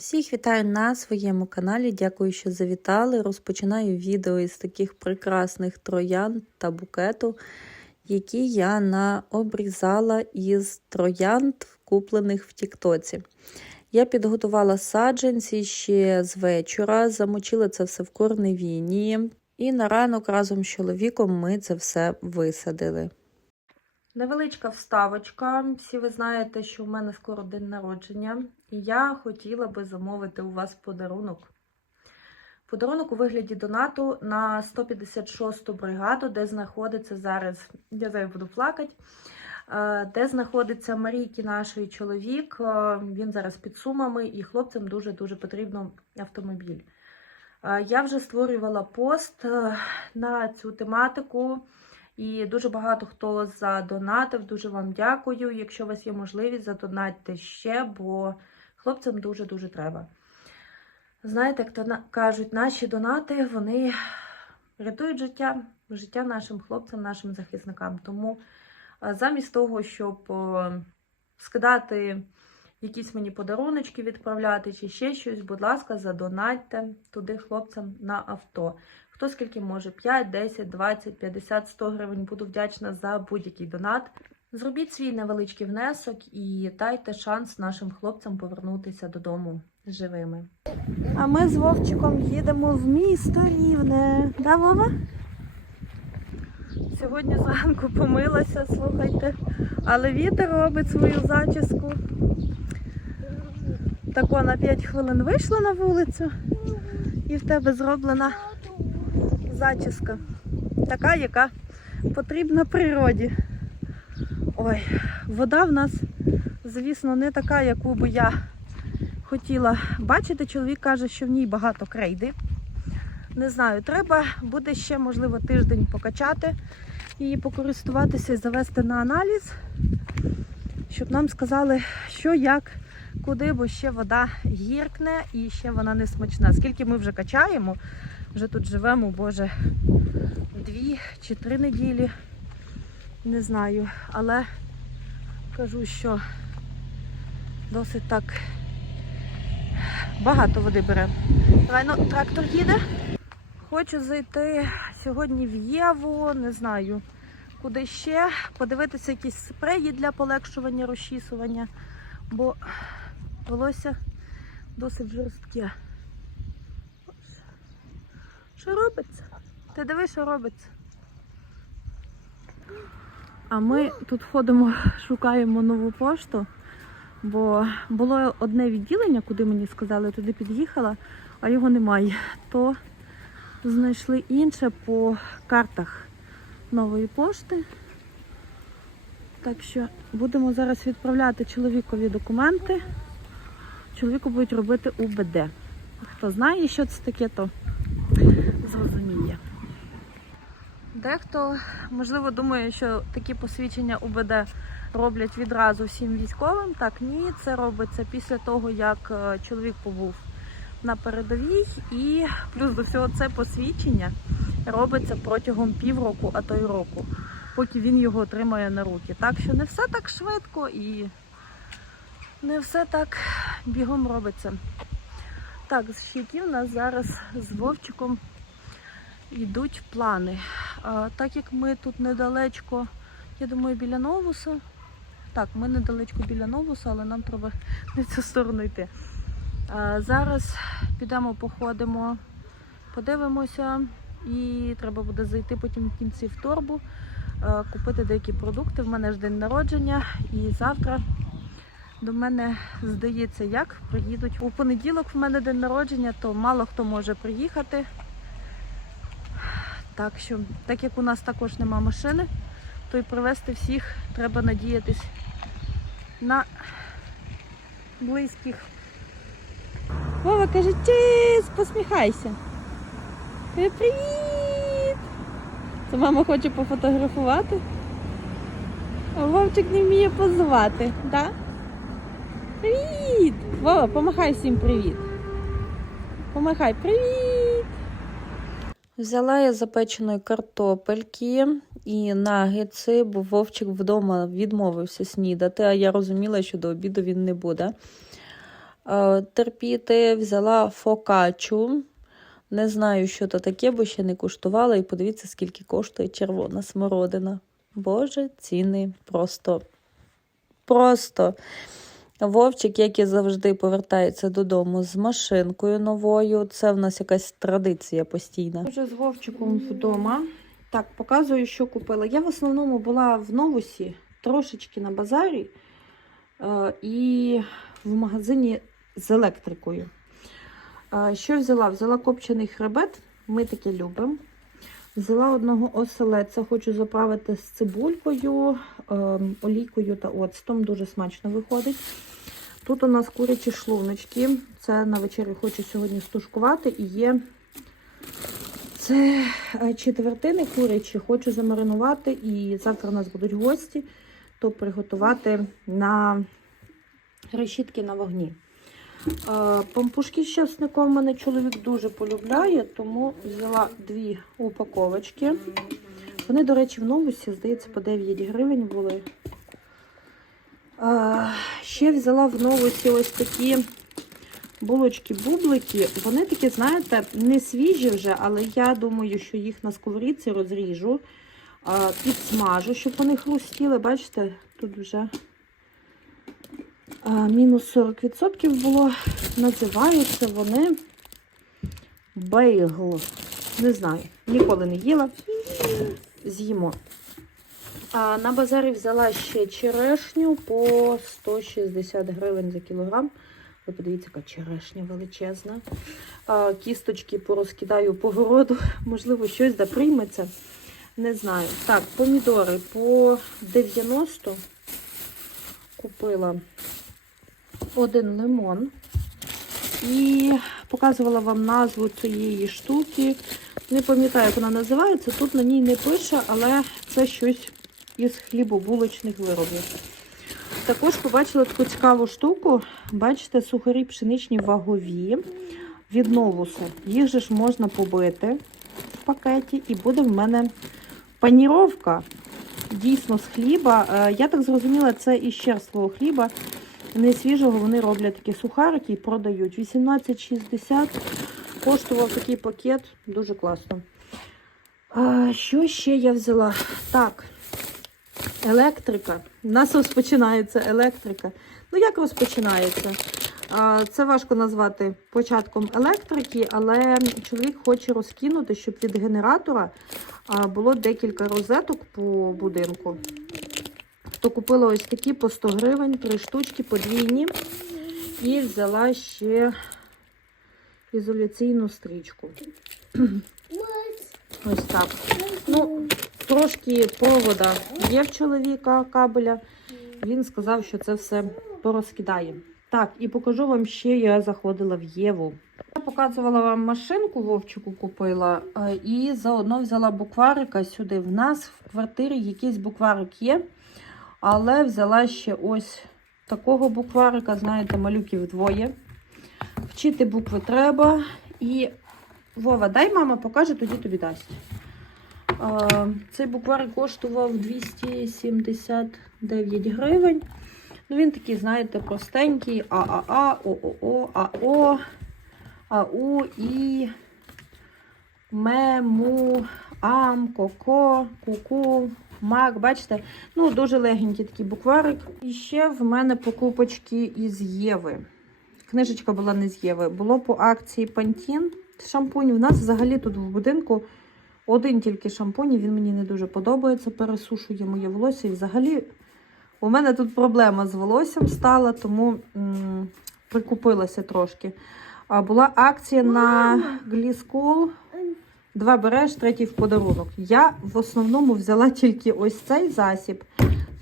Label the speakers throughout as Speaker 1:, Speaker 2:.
Speaker 1: Всіх вітаю на своєму каналі. Дякую, що завітали. Розпочинаю відео із таких прекрасних троян та букету, які я наобрізала із троянд, куплених в Тіктоці. Я підготувала саджанці ще з вечора, замочила це все в корневіні, і на ранок разом з чоловіком ми це все висадили. Невеличка вставочка. Всі ви знаєте, що в мене скоро день народження, і я хотіла би замовити у вас подарунок. Подарунок у вигляді донату на 156-ту бригаду, де знаходиться зараз, я зараз буду плакати, е, де знаходиться Марійки, нашої чоловік. Е, Він зараз під сумами, і хлопцям дуже-дуже потрібно автомобіль. Е, Я вже створювала пост на цю тематику. І дуже багато хто задонатив. Дуже вам дякую. Якщо у вас є можливість, задонатьте ще, бо хлопцям дуже-дуже треба. Знаєте, як то кажуть, наші донати вони рятують життя, життя нашим хлопцям, нашим захисникам. Тому замість того, щоб скидати якісь мені подаруночки, відправляти чи ще щось, будь ласка, задонатьте туди хлопцям на авто. Хто скільки може? 5, 10, 20, 50, 100 гривень. Буду вдячна за будь-який донат. Зробіть свій невеличкий внесок і дайте шанс нашим хлопцям повернутися додому живими. А ми з Вовчиком їдемо в місто Рівне. Да, Вова? Сьогодні зранку помилася, слухайте. Але вітер робить свою зачіску. Тако на 5 хвилин вийшла на вулицю і в тебе зроблена зачіска. Така, яка потрібна природі. Ой, вода в нас, звісно, не така, яку би я хотіла бачити. Чоловік каже, що в ній багато крейди. Не знаю, треба буде ще, можливо, тиждень покачати її, покористуватися і завести на аналіз, щоб нам сказали, що як, куди, бо ще вода гіркне і ще вона не смачна. Скільки ми вже качаємо, вже тут живемо, боже, дві чи три неділі. Не знаю, але кажу, що досить так багато води бере. Давай, ну, трактор їде. Хочу зайти сьогодні в Єву, не знаю, куди ще, подивитися якісь спреї для полегшування розчісування, бо волосся досить жорстке. Що робиться? Ти диви, що робиться. А ми тут ходимо, шукаємо нову пошту, бо було одне відділення, куди мені сказали, туди під'їхала, а його немає. То знайшли інше по картах нової пошти. Так що будемо зараз відправляти чоловікові документи. Чоловіку будуть робити УБД. Хто знає, що це таке, то зрозуміє. Дехто, можливо, думає, що такі посвідчення УБД роблять відразу всім військовим. Так, ні, це робиться після того, як е, чоловік побув на передовій, і плюс до всього це посвідчення робиться протягом півроку, а то й року, поки він його отримає на руки. Так що не все так швидко і не все так бігом робиться. Так, з які в нас зараз з Вовчиком йдуть плани. А, так як ми тут недалечко, я думаю, біля Новуса. Так, ми недалечко біля Новуса, але нам треба не цю сторону йти. А, зараз підемо, походимо, подивимося, і треба буде зайти потім в кінці в торбу, купити деякі продукти. В мене ж день народження, і завтра до мене здається, як приїдуть. У понеділок в мене день народження, то мало хто може приїхати. Так що, так як у нас також нема машини, то й привезти всіх треба надіятись на близьких. Вова каже, чиз, посміхайся. Привіт! Це мама хоче пофотографувати. А Вовчик не вміє позувати, так? Привіт! Вова, помахай всім привіт. Помахай привіт! Взяла я запеченої картопельки і нагетси, бо Вовчик вдома відмовився снідати, а я розуміла, що до обіду він не буде. е, терпіти. Взяла фокачу. Не знаю, що то таке, бо ще не куштувала. І подивіться, скільки коштує червона смородина. Боже, ціни просто. Просто. Вовчик, як і завжди, повертається додому з машинкою новою. Це в нас якась традиція постійна. Вже з Вовчиком вдома. Так, показую, що купила. Я в основному була в новусі, трошечки на базарі е, і в магазині з електрикою. Е, що взяла? Взяла копчений хребет, ми таке любимо. Взяла одного оселедця, хочу заправити з цибулькою, е, олійкою та оцтом. Дуже смачно виходить. Тут у нас курячі шлуночки. Це на вечері хочу сьогодні стушкувати. І є це е, четвертини курячі, хочу замаринувати. І завтра у нас будуть гості, то приготувати на решітки на вогні. Е, Пампушки з часником мене чоловік дуже полюбляє, тому взяла дві упаковочки. Вони, до речі, в новусі, здається, по 9 гривень були. Е, Ще взяла в новусі ось такі булочки-бублики. Вони такі, знаєте, не свіжі вже, але я думаю, що їх на сковорідці розріжу, е, підсмажу, щоб вони хрустіли. Бачите, тут вже мінус 40% було. Називаються вони бейгл. Не знаю, ніколи не їла. З'їмо. А на базарі взяла ще черешню по 160 гривень за кілограм. Ви подивіться, яка черешня величезна. А, кісточки порозкидаю по городу. Можливо, щось да прийметься. Не знаю. Так, помідори по 90 купила один лимон. І показувала вам назву цієї штуки. Не пам'ятаю, як вона називається. Тут на ній не пише, але це щось із хлібобулочних виробів. Також побачила таку цікаву штуку. Бачите, сухарі пшеничні вагові від новуса. Їх же ж можна побити в пакеті, і буде в мене паніровка. Дійсно, з хліба. Е, Я так зрозуміла, це із черствого хліба. Не свіжого вони роблять такі сухарики і продають. 18,60 коштував такий пакет, дуже класно. А, що ще я взяла? Так, електрика. У нас розпочинається електрика. Ну, як розпочинається? Це важко назвати початком електрики, але чоловік хоче розкинути, щоб від генератора було декілька розеток по будинку. То купила ось такі по 100 гривень, три штучки подвійні. І взяла ще ізоляційну стрічку. Ось так. Ну, трошки провода є в чоловіка кабеля. Він сказав, що це все порозкидає. Так, і покажу вам ще, я заходила в Єву. Я показувала вам машинку Вовчику купила е, і заодно взяла букварика сюди. В нас в квартирі якийсь букварик є. Але взяла ще ось такого букварика, знаєте, малюків двоє. Вчити букви треба. І Вова, дай мама покаже, тоді тобі дасть. Цей букварик коштував 279 гривень. Ну, Він такий, знаєте, простенький. ААА, ООО, АО, АУ і Мему, Ам, Коко, Куку. Мак, бачите? Ну, дуже легенький такий букварик. І ще в мене покупочки із Єви. Книжечка була не з Єви. Було по акції Пантін. Шампунь. У нас взагалі тут в будинку один тільки шампунь, і він мені не дуже подобається. Пересушує моє волосся. І взагалі у мене тут проблема з волоссям стала, тому м прикупилася трошки. Була акція на Гліскул. Два береш, третій в подарунок. Я в основному взяла тільки ось цей засіб.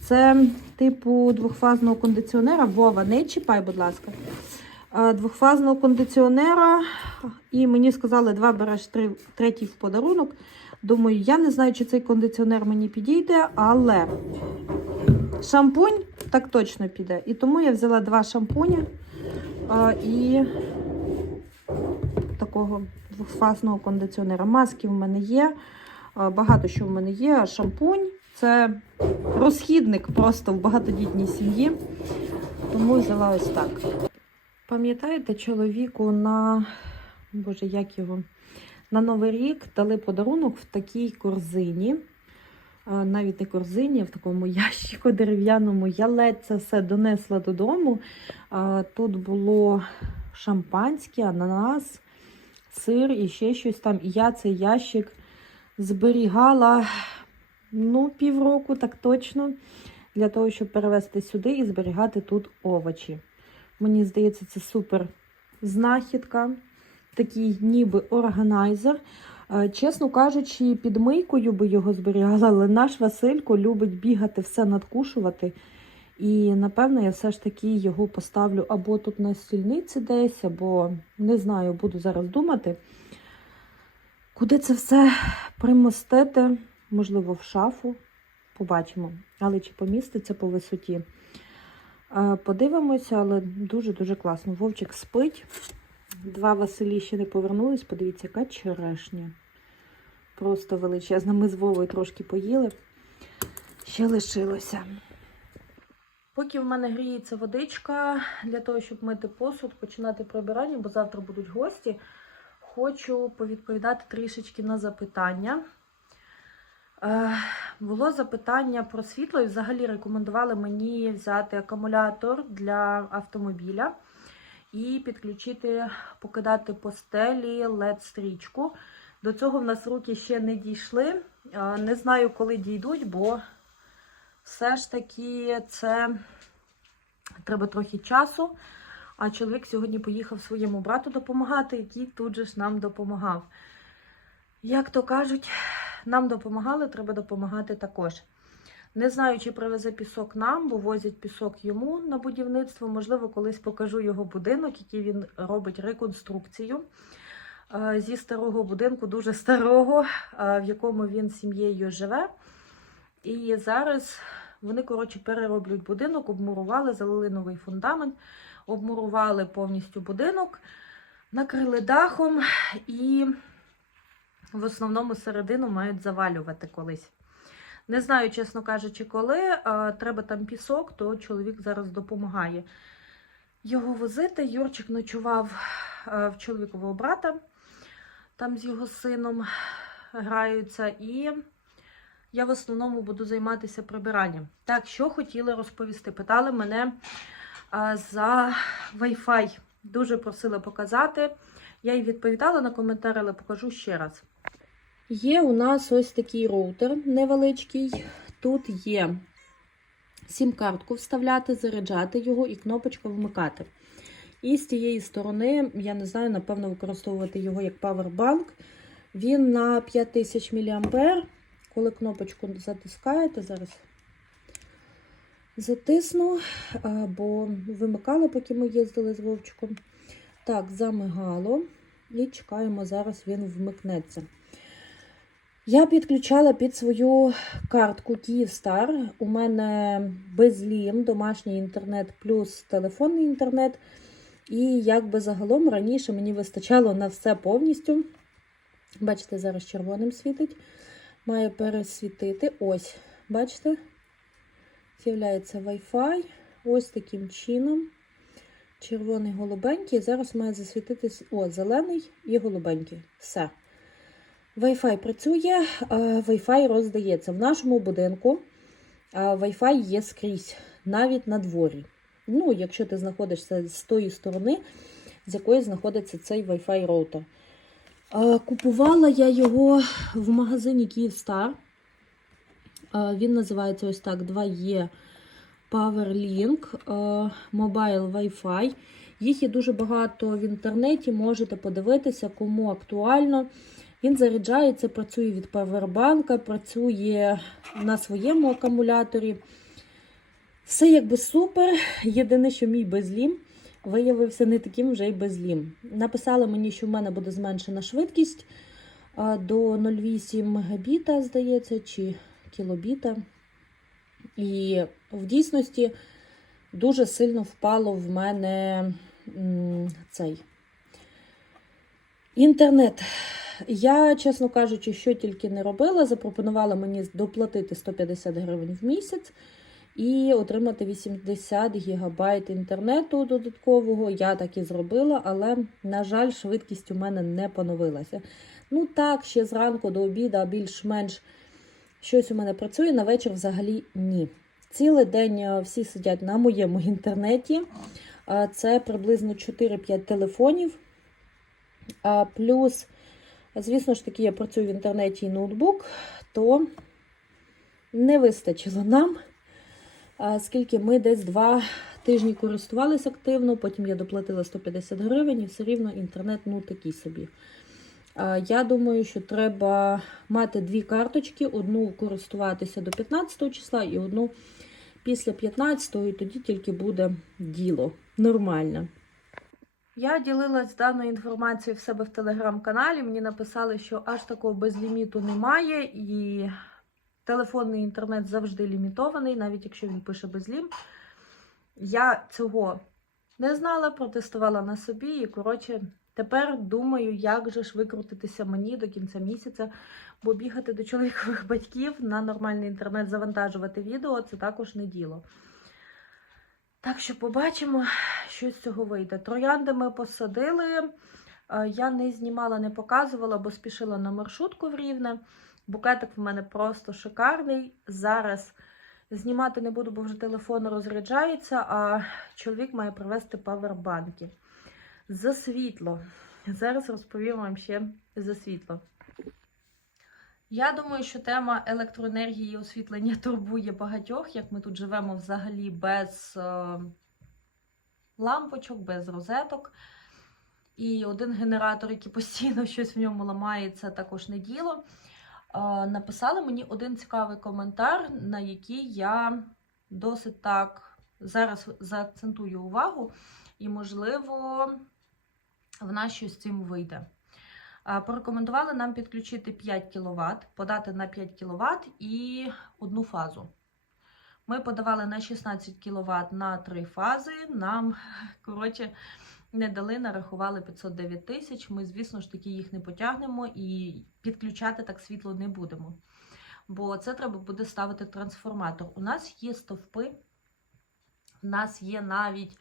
Speaker 1: Це типу двохфазного кондиціонера. Вова, не чіпай, будь ласка. Е, Двохфазного кондиціонера. І мені сказали, два береш, три, третій в подарунок. Думаю, я не знаю, чи цей кондиціонер мені підійде, але шампунь так точно піде. І тому я взяла два шампуня е, і такого двохфазного кондиціонера. Маски в мене є, е, багато що в мене є. Шампунь це розхідник просто в багатодітній сім'ї. Тому взяла ось так. Пам'ятаєте, чоловіку на Боже, як його? На Новий рік дали подарунок в такій корзині. Навіть не корзині, а в такому ящику дерев'яному. Я ледь це все донесла додому. Тут було шампанське, ананас, сир і ще щось там. І я цей ящик зберігала ну, півроку, так точно, для того, щоб перевезти сюди і зберігати тут овочі. Мені здається, це супер знахідка. Такий ніби органайзер. Е, Чесно кажучи, під мийкою би його зберігала, але наш Василько любить бігати, все надкушувати. І, напевно, я все ж таки його поставлю або тут на стільниці десь, або не знаю, буду зараз думати, куди це все примостити. Можливо, в шафу. Побачимо. Але чи поміститься по висоті. Е, Подивимося, але дуже-дуже класно. Вовчик спить. Два Василі ще не повернулись. Подивіться, яка черешня. Просто величезна. Ми з Вовою трошки поїли. Ще лишилося. Поки в мене гріється водичка, для того, щоб мити посуд, починати прибирання, бо завтра будуть гості, хочу повідповідати трішечки на запитання. Е, Було запитання про світло і взагалі рекомендували мені взяти акумулятор для автомобіля і підключити, покидати по стелі LED-стрічку. До цього в нас руки ще не дійшли. Е, Не знаю, коли дійдуть, бо все ж таки це треба трохи часу. А чоловік сьогодні поїхав своєму брату допомагати, який тут же ж нам допомагав. Як то кажуть, нам допомагали, треба допомагати також. Не знаю, чи привезе пісок нам, бо возять пісок йому на будівництво. Можливо, колись покажу його будинок, який він робить реконструкцію е, зі старого будинку, дуже старого, е, в якому він з сім'єю живе. І зараз вони, коротше, перероблюють будинок, обмурували, залили новий фундамент, обмурували повністю будинок, накрили дахом і в основному середину мають завалювати колись. Не знаю, чесно кажучи, коли е, треба там пісок, то чоловік зараз допомагає його возити. Юрчик ночував е, в чоловікового брата, там з його сином граються, і я в основному буду займатися прибиранням. Так, що хотіли розповісти? Питали мене е, за Wi-Fi. Дуже просили показати. Я їй відповідала на коментар, але покажу ще раз. Є у нас ось такий роутер невеличкий. Тут є сім-картку вставляти, заряджати його і кнопочку вмикати. І з тієї сторони, я не знаю, напевно, використовувати його як павербанк. Він на 5000 мА. Коли кнопочку затискаєте, зараз затисну, бо вимикала, поки ми їздили з Вовчиком. Так, замигало. І чекаємо, зараз він вмикнеться. Я підключала під свою картку Київстар. У мене безлім, домашній інтернет плюс телефонний інтернет. І якби загалом раніше мені вистачало на все повністю. Бачите, зараз червоним світить. Має пересвітити. Ось, бачите? З'являється Wi-Fi. Ось таким чином. Червоний голубенький. Зараз має засвітитись о, зелений і голубенький. Все. Wi-Fi працює, Wi-Fi роздається. В нашому будинку Wi-Fi є скрізь, навіть на дворі. Ну, якщо ти знаходишся з тої сторони, з якої знаходиться цей Wi-Fi роутер. Купувала я його в магазині Київстар. Він називається ось так: 2E PowerLink Mobile Wi-Fi. Їх є дуже багато в інтернеті, можете подивитися, кому актуально. Він заряджається, працює від павербанка, працює на своєму акумуляторі. Все якби супер. Єдине, що мій безлім виявився не таким вже й безлім. Написали мені, що в мене буде зменшена швидкість до 0,8 Мбіта, здається, чи кілобіта. І в дійсності дуже сильно впало в мене цей інтернет. Я, чесно кажучи, що тільки не робила, запропонувала мені доплатити 150 гривень в місяць. І отримати 80 гігабайт інтернету додаткового. Я так і зробила, але, на жаль, швидкість у мене не поновилася. Ну так, ще зранку до обіду більш-менш щось у мене працює, на вечір взагалі ні. Цілий день е, всі сидять на моєму інтернеті. Це приблизно 4-5 телефонів. Плюс, звісно ж таки, я працюю в інтернеті і ноутбук, то не вистачило нам, скільки ми десь два тижні користувалися активно, потім я доплатила 150 гривень і все рівно інтернет ну такий собі. Я думаю, що треба мати дві карточки: одну користуватися до 15 числа і одну після 15 і тоді тільки буде діло нормально. Я ділилась даною інформацією в себе в телеграм-каналі. Мені написали, що аж такого безліміту немає, і телефонний інтернет завжди лімітований, навіть якщо він пише безлім. Я цього не знала, протестувала на собі і, коротше, тепер думаю, як же ж викрутитися мені до кінця місяця, бо бігати до чоловікових батьків на нормальний інтернет, завантажувати відео це також не діло. Так що побачимо, що з цього вийде. Троянди ми посадили. Е, Я не знімала, не показувала, бо спішила на маршрутку в Рівне. Букетик в мене просто шикарний. Зараз знімати не буду, бо вже телефон розряджається, а чоловік має привезти павербанки. За світло. Зараз розповім вам ще за світло. Я думаю, що тема електроенергії і освітлення турбує багатьох, як ми тут живемо взагалі без е, лампочок, без розеток. І один генератор, який постійно щось в ньому ламається, також не діло. Е, написали мені один цікавий коментар, на який я досить так зараз заакцентую увагу, і, можливо, в нас щось з цим вийде. Е, Порекомендували нам підключити 5 кВт, подати на 5 кВт і одну фазу. Ми подавали на 16 кВт на 3 фази. Нам, коротше, не дали, нарахували 509 тисяч. Ми, звісно ж таки, їх не потягнемо і підключати так світло не будемо. Бо це треба буде ставити трансформатор. У нас є стовпи, у нас є навіть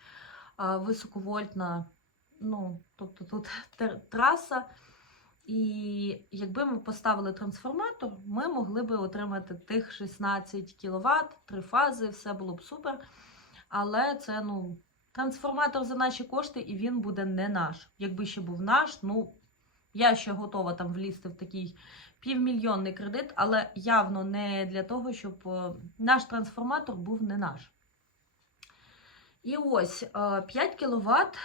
Speaker 1: а, високовольтна, ну, тобто тут траса. І якби ми поставили трансформатор, ми могли би отримати тих 16 кВт, три фази, все було б супер. Але це ну, трансформатор за наші кошти, і він буде не наш. Якби ще був наш, ну я ще готова там влізти в такий півмільйонний кредит, але явно не для того, щоб е, наш трансформатор був не наш. І ось е, 5 кВт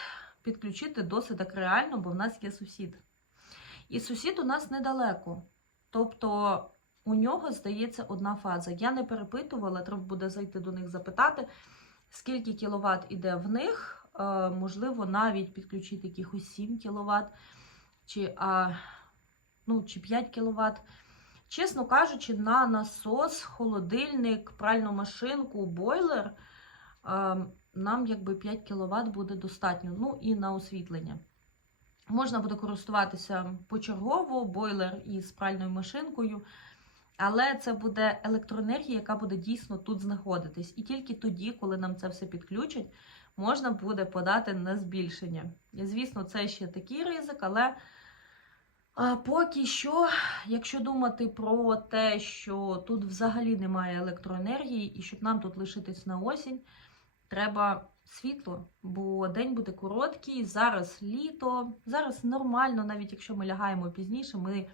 Speaker 1: підключити досить так реально, бо в нас є сусід. І сусід у нас недалеко. Тобто у нього, здається, одна фаза. Я не перепитувала, треба буде зайти до них запитати, скільки кіловат іде в них. Е, можливо, навіть підключити якихось 7 кВт чи, а, ну, чи 5 кВт. Чесно кажучи, на насос, холодильник, пральну машинку, бойлер е, нам якби 5 кВт буде достатньо. Ну і на освітлення. Можна буде користуватися почергово, бойлер із пральною машинкою, але це буде електроенергія, яка буде дійсно тут знаходитись. І тільки тоді, коли нам це все підключать, можна буде подати на збільшення. І, звісно, це ще такий ризик, але поки що, якщо думати про те, що тут взагалі немає електроенергії, і щоб нам тут лишитись на осінь, треба світло, бо день буде короткий, зараз літо, зараз нормально, навіть якщо ми лягаємо пізніше, ми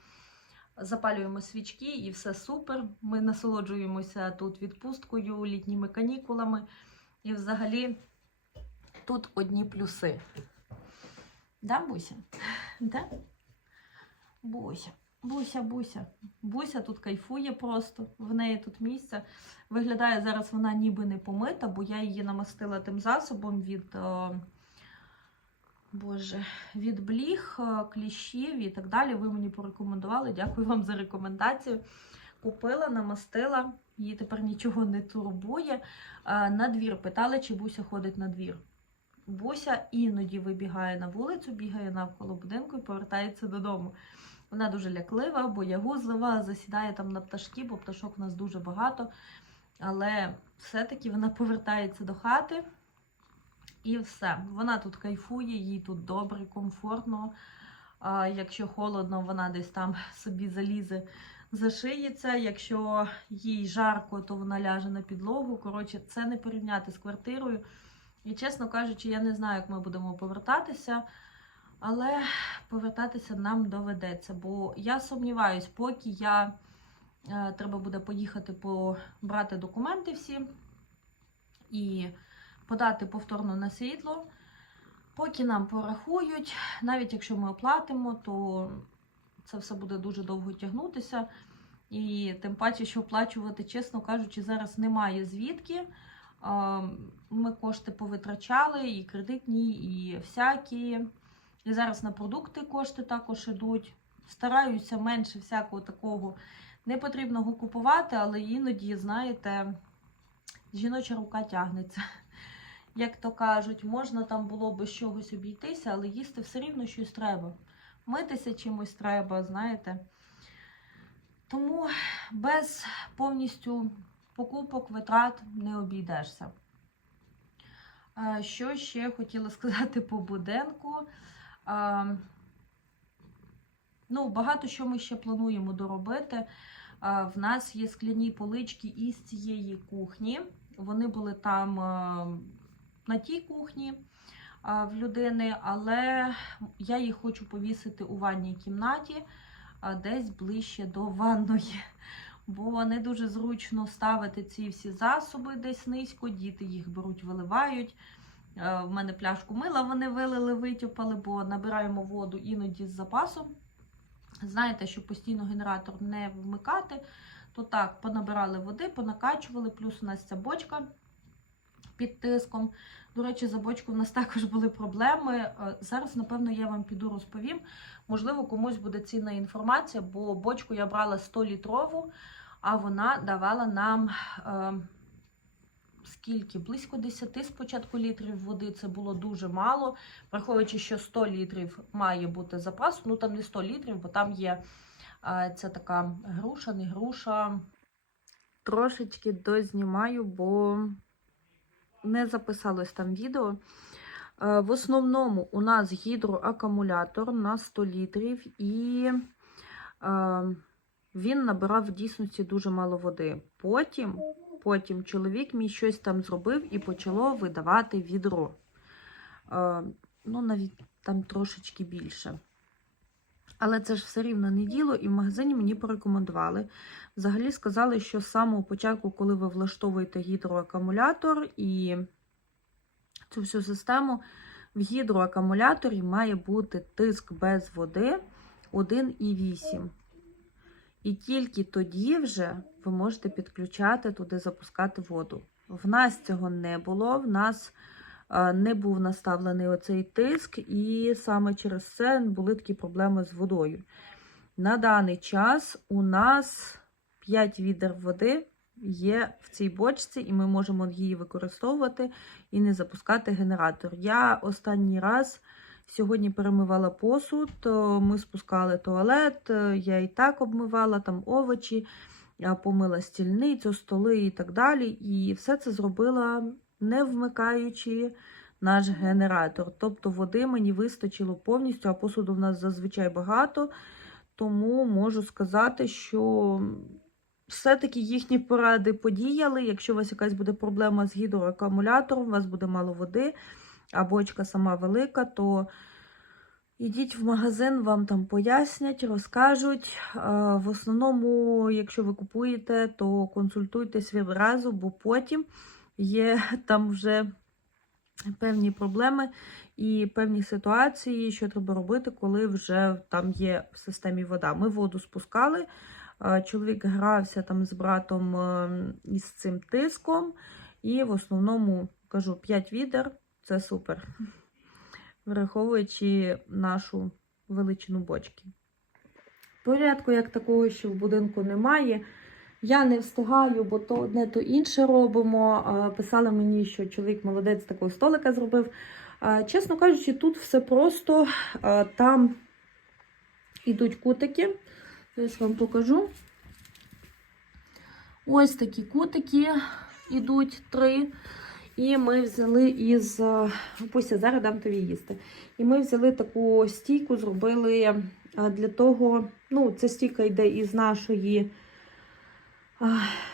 Speaker 1: запалюємо свічки і все супер. Ми насолоджуємося тут відпусткою, літніми канікулами. І взагалі тут одні плюси. Да, Буся? Да? Буся. Буся, Буся. Буся тут кайфує просто, в неї тут місце. Виглядає зараз вона ніби не помита, бо я її намастила тим засобом від, е, Боже, від бліг, е, кліщів і так далі. Ви мені порекомендували. Дякую вам за рекомендацію. Купила, намастила, її тепер нічого не турбує. Е, На двір питали, чи Буся ходить на двір. Буся іноді вибігає на вулицю, бігає навколо будинку і повертається додому. Вона дуже ляклива, боягузлива, засідає там на пташки, бо пташок у нас дуже багато. Але все-таки вона повертається до хати. І все. Вона тут кайфує, їй тут добре, комфортно. А якщо холодно, вона десь там собі залізе, зашиється. Якщо їй жарко, то вона ляже на підлогу. Коротше, це не порівняти з квартирою. І, чесно кажучи, я не знаю, як ми будемо повертатися, але повертатися нам доведеться. Бо я сумніваюсь, поки я е, треба буде поїхати побрати документи всі і подати повторно на світло. Поки нам порахують, навіть якщо ми оплатимо, то це все буде дуже довго тягнутися. І тим паче, що оплачувати, чесно кажучи, зараз немає звідки. Ми кошти повитрачали, і кредитні, і всякі. І зараз на продукти кошти також ідуть. Стараюся менше всякого такого непотрібного купувати, але іноді, знаєте, жіноча рука тягнеться. Як то кажуть, можна там було з чогось обійтися, але їсти все рівно щось треба. Митися чимось треба, знаєте. Тому без повністю покупок, витрат не обійдешся. Що ще хотіла сказати по будинку? Ну, багато що ми ще плануємо доробити. В нас є скляні полички із цієї кухні. Вони були там на тій кухні в людини, але я їх хочу повісити у ванній кімнаті, десь ближче до ванної. Бо не дуже зручно ставити ці всі засоби десь низько, діти їх беруть, виливають. Е, В мене пляшку мила вони вилили, витюпали, бо набираємо воду іноді з запасом. Знаєте, що постійно генератор не вмикати, то так, понабирали води, понакачували, плюс у нас ця бочка під тиском. До речі, за бочку в нас також були проблеми. Е, Зараз, напевно, я вам піду розповім. Можливо, комусь буде цінна інформація, бо бочку я брала 100-літрову, а вона давала нам е, скільки? Близько 10 спочатку літрів води. Це було дуже мало. Враховуючи, що 100 літрів має бути запас, ну там не 100 літрів, бо там є е, це така груша, не груша. Трошечки дознімаю, бо не записалось там відео. Е, В основному у нас гідроакумулятор на 100 літрів, і е, він набирав в дійсності дуже мало води. Потім, потім чоловік мій щось там зробив і почало видавати відро. Е, ну, навіть там трошечки більше. Але це ж все рівно не діло, і в магазині мені порекомендували. Взагалі сказали, що з самого початку, коли ви влаштовуєте гідроакумулятор і цю всю систему, в гідроакумуляторі має бути тиск без води 1,8. І тільки тоді вже ви можете підключати туди, запускати воду. В нас цього не було, в нас не був наставлений оцей тиск, і саме через це були такі проблеми з водою. На даний час у нас 5 відер води є в цій бочці, і ми можемо її використовувати і не запускати генератор. Я останній раз сьогодні перемивала посуд, ми спускали туалет, е, я і так обмивала там овочі, помила стільницю, столи і так далі. І все це зробила не вмикаючи наш генератор. Тобто води мені вистачило повністю, а посуду в нас зазвичай багато. Тому можу сказати, що все-таки їхні поради подіяли. Якщо у вас якась буде проблема з гідроакумулятором, у вас буде мало води, а бочка сама велика, то йдіть в магазин, вам там пояснять, розкажуть. В основному, якщо ви купуєте, то консультуйтесь відразу, бо потім є там вже певні проблеми і певні ситуації, що треба робити, коли вже там є в системі вода. Ми воду спускали. Чоловік грався там з братом е, із цим тиском, і в основному кажу 5 відер це супер, враховуючи нашу величину бочки. Порядку, як такого, що в будинку немає. Я не встигаю, бо то одне, то інше робимо. Писали мені, що чоловік молодець такого столика зробив. Чесно кажучи, тут все просто. Там ідуть кутики. Зараз вам покажу. Ось такі кутики ідуть три. І ми взяли із. Пуся, зараз дам тобі їсти. І ми взяли таку стійку, зробили для того. Ну, ця стійка йде із нашої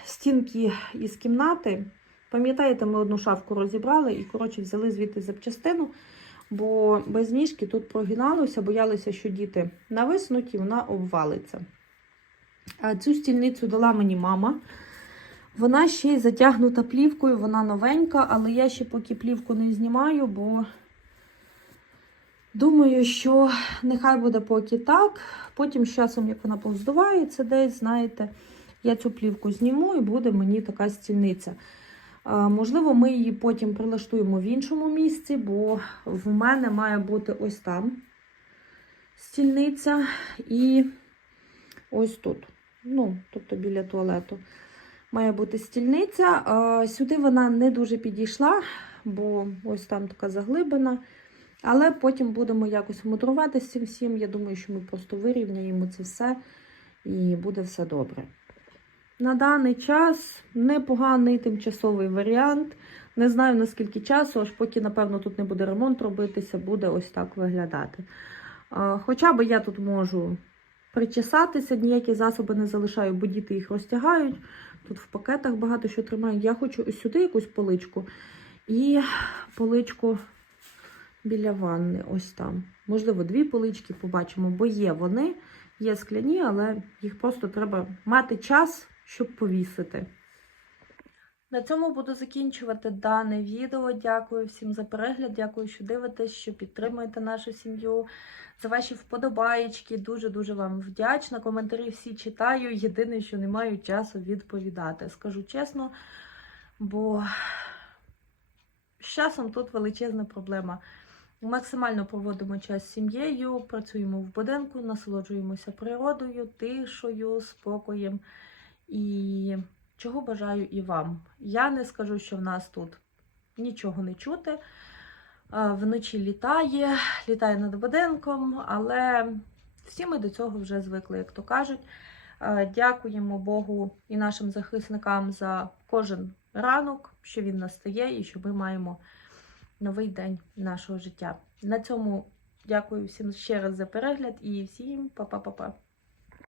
Speaker 1: стінки із кімнати. Пам'ятаєте, ми одну шафку розібрали і, коротше, взяли звідти запчастину, бо без ніжки тут прогиналося, боялися, що діти нависнуть і вона обвалиться. Цю стільницю дала мені мама. Вона ще й затягнута плівкою, вона новенька, але я ще поки плівку не знімаю, бо думаю, що нехай буде поки так. Потім з часом, як вона повздувається десь, знаєте, я цю плівку зніму і буде мені така стільниця. Можливо, ми її потім прилаштуємо в іншому місці, бо в мене має бути ось там стільниця і ось тут. Ну, тобто біля туалету. Має бути стільниця. Сюди вона не дуже підійшла, бо ось там така заглибина. Але потім будемо якось мудрувати з цим всім. Я думаю, що ми просто вирівняємо це все і буде все добре. На даний час непоганий тимчасовий варіант. Не знаю наскільки часу, аж поки, напевно, тут не буде ремонт робитися, буде ось так виглядати. Хоча би я тут можу причесатися, ніякі засоби не залишаю, бо діти їх розтягають. Тут в пакетах багато що тримаю. Я хочу ось сюди якусь поличку і поличку біля ванни, ось там. Можливо, дві полички побачимо, бо є вони, є скляні, але їх просто треба мати час, щоб повісити. На цьому буду закінчувати дане відео. Дякую всім за перегляд. Дякую, що дивитесь, що підтримуєте нашу сім'ю. За ваші вподобаєчки. Дуже-дуже вам вдячна. Коментарі всі читаю. Єдине, що не маю часу відповідати. Скажу чесно, бо з часом тут величезна проблема. Максимально проводимо час з сім'єю, працюємо в будинку, насолоджуємося природою, тишою, спокоєм. І чого бажаю і вам. Я не скажу, що в нас тут нічого не чути. Вночі літає, літає над будинком, але всі ми до цього вже звикли, як то кажуть. Дякуємо Богу і нашим захисникам за кожен ранок, що він настає, і що ми маємо новий день нашого життя. На цьому дякую всім ще раз за перегляд і всім па-па-па-па.